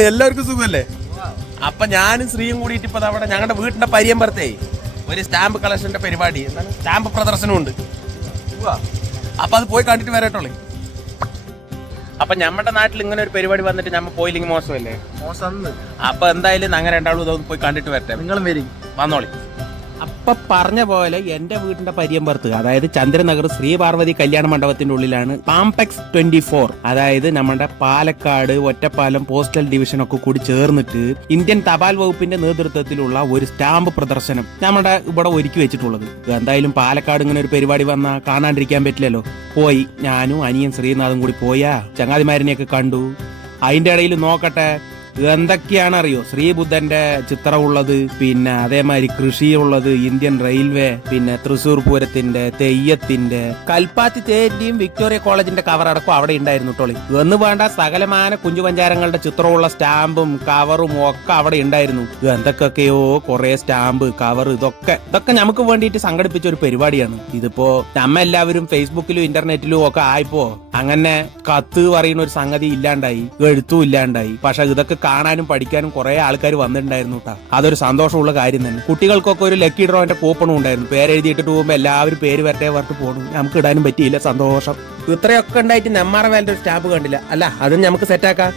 എല്ലാവർക്കും സുഖമല്ലേ? അപ്പൊ ഞാനും ശ്രീയും കൂടിയിട്ട് ഇപ്പൊ അവിടെ ഞങ്ങളുടെ വീടിന്റെ പരിയമ്പറത്തേ ഒരു സ്റ്റാമ്പ് കളക്ഷന്റെ പരിപാടി, എന്താണ് സ്റ്റാമ്പ് പ്രദർശനമുണ്ട്. അപ്പൊ അത് പോയി കണ്ടിട്ട് വരട്ടുള്ളേ. അപ്പൊ നമ്മുടെ നാട്ടിൽ ഇങ്ങനെ ഒരു പരിപാടി വന്നിട്ട് നമ്മ പോയില്ലെങ്കിൽ മോശമല്ലേ? അപ്പൊ എന്തായാലും അങ്ങനെ രണ്ടാളും ഇതൊന്ന് പോയി കണ്ടിട്ട് വരട്ടെ. നിങ്ങളും വരും, വന്നോളി. അപ്പൊ പറഞ്ഞ പോലെ എന്റെ വീടിന്റെ പരിയമ്പറത്ത്, അതായത് ചന്ദ്രനഗർ ശ്രീ പാർവതി കല്യാണ മണ്ഡപത്തിന്റെ ഉള്ളിലാണ് പാംപെക്സ് 24, അതായത് നമ്മുടെ പാലക്കാട് ഒറ്റപ്പാലം പോസ്റ്റൽ ഡിവിഷൻ ഒക്കെ കൂടി ചേർന്നിട്ട് ഇന്ത്യൻ തപാൽ വകുപ്പിന്റെ നേതൃത്വത്തിലുള്ള ഒരു സ്റ്റാമ്പ് പ്രദർശനം നമ്മുടെ ഇവിടെ ഒരുക്കി വെച്ചിട്ടുള്ളത്. എന്തായാലും പാലക്കാട് ഇങ്ങനെ ഒരു പരിപാടി വന്നാൽ കാണാണ്ടിരിക്കാൻ പറ്റില്ലല്ലോ. പോയി ഞാനും അനിയൻ ശ്രീനാഥും കൂടി പോയാ ചങ്ങാതിമാരനെയൊക്കെ കണ്ടു. അതിന്റെ ഇടയിൽ നോക്കട്ടെ എന്തൊക്കെയാണ് അറിയോ, ശ്രീബുദ്ധന്റെ ചിത്രമുള്ളത്, പിന്നെ അതേമാതിരി കൃഷിയുള്ളത്, ഇന്ത്യൻ റെയിൽവേ, പിന്നെ തൃശൂർ പൂരത്തിന്റെ, തെയ്യത്തിന്റെ, കൽപ്പാത്തി തേന്റെയും വിക്ടോറിയ കോളേജിന്റെ കവർ അടക്കം അവിടെ ഉണ്ടായിരുന്നു ടോളി. എന്ന് വേണ്ട സകലമാന കുഞ്ചുപഞ്ചാരങ്ങളുടെ ചിത്രമുള്ള സ്റ്റാമ്പും കവറും ഒക്കെ അവിടെ ഉണ്ടായിരുന്നു. എന്തൊക്കെയോ കുറെ സ്റ്റാമ്പ് കവർ ഇതൊക്കെ നമുക്ക് വേണ്ടിയിട്ട് സംഘടിപ്പിച്ച ഒരു പരിപാടിയാണ്. ഇതിപ്പോ നമ്മ എല്ലാവരും ഫേസ്ബുക്കിലും ഇന്റർനെറ്റിലും ഒക്കെ ആയിപ്പോ അങ്ങനെ കത്ത് പറയുന്ന ഒരു സംഗതി ഇല്ലാണ്ടായി, എഴുത്തും ഇല്ലാണ്ടായി. പക്ഷെ ഇതൊക്കെ കാണാനും പഠിക്കാനും കുറെ ആൾക്കാർ വന്നിട്ടുണ്ടായിരുന്നു കേട്ടോ. അതൊരു സന്തോഷമുള്ള കാര്യം തന്നെ. കുട്ടികൾക്കൊക്കെ ഒരു ലക്കി ഡ്രോന്റെ കൂപ്പണും ഉണ്ടായിരുന്നു. പേരെഴുതിയിട്ട് പോകുമ്പോൾ എല്ലാവരും പേര് വരട്ടെ പറഞ്ഞിട്ട് പോകണം. നമുക്ക് ഇടാനും പറ്റിയില്ല, സന്തോഷം. ഇത്രയൊക്കെ ഉണ്ടായിട്ട് നെമ്മാറ വേലന്റെ ഒരു സ്റ്റാമ്പ് കണ്ടില്ല. അല്ല അതും നമുക്ക് സെറ്റാക്കാം.